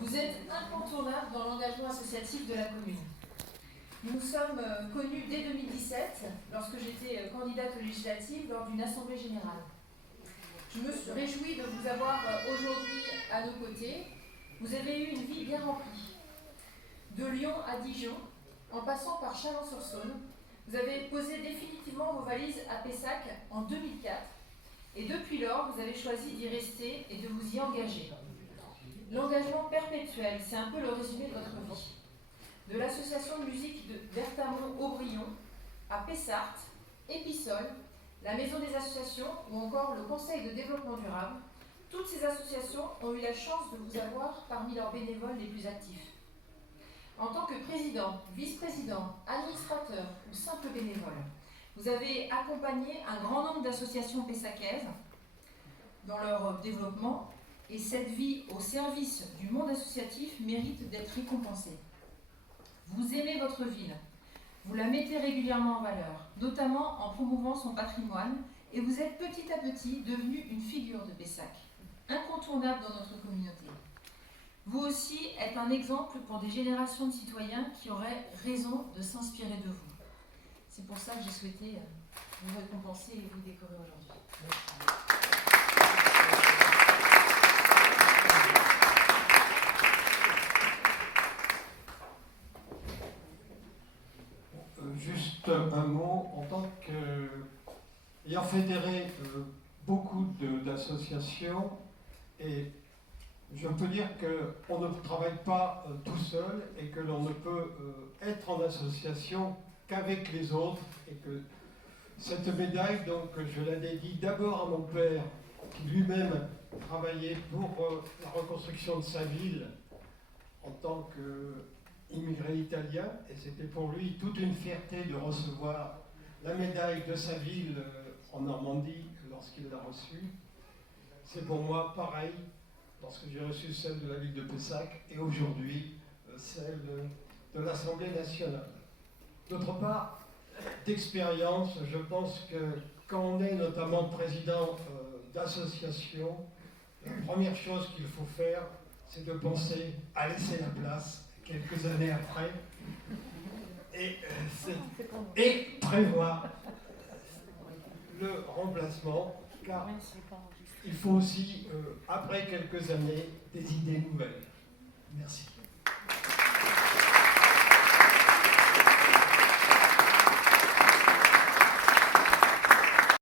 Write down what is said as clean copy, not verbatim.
Vous êtes incontournable dans l'engagement associatif de la commune. Nous nous sommes connus dès 2017, lorsque j'étais candidate aux législatives lors d'une assemblée générale. Je me suis réjouie de vous avoir aujourd'hui à nos côtés. Vous avez eu une vie bien remplie. De Lyon à Dijon, en passant par Chalon-sur-Saône, vous avez posé définitivement vos valises à Pessac en 2004 et depuis lors, vous avez choisi d'y rester et de vous y engager. L'engagement perpétuel, c'est un peu le résumé de votre vie. De l'association de musique de Berthamont-Aubryon à Pessart, Épissol, la Maison des associations ou encore le Conseil de développement durable, toutes ces associations ont eu la chance de vous avoir parmi leurs bénévoles les plus actifs. En tant que président, vice-président, administrateur ou simple bénévole, vous avez accompagné un grand nombre d'associations pessacaises dans leur développement et cette vie au service du monde associatif mérite d'être récompensée. Vous aimez votre ville, vous la mettez régulièrement en valeur, notamment en promouvant son patrimoine et vous êtes petit à petit devenu une figure de Pessac, incontournable dans notre communauté. Vous aussi êtes un exemple pour des générations de citoyens qui auraient raison de s'inspirer de vous. C'est pour ça que j'ai souhaité vous récompenser et vous décorer aujourd'hui. Juste un mot, en tant qu'ayant fédéré beaucoup d'associations, et je peux dire qu'on ne travaille pas tout seul et que l'on ne peut être en association qu'avec les autres, et que cette médaille, donc, je la dédie d'abord à mon père, qui lui-même travaillait pour la reconstruction de sa ville en tant qu'immigré italien, et c'était pour lui toute une fierté de recevoir la médaille de sa ville en Normandie lorsqu'il l'a reçue. C'est pour moi pareil lorsque j'ai reçu celle de la ville de Pessac et aujourd'hui celle de l'Assemblée nationale. D'autre part, d'expérience, je pense que quand on est notamment président d'association, la première chose qu'il faut faire, c'est de penser à laisser la place quelques années après et prévoir le remplacement, car il faut aussi, après quelques années, des idées nouvelles. Merci.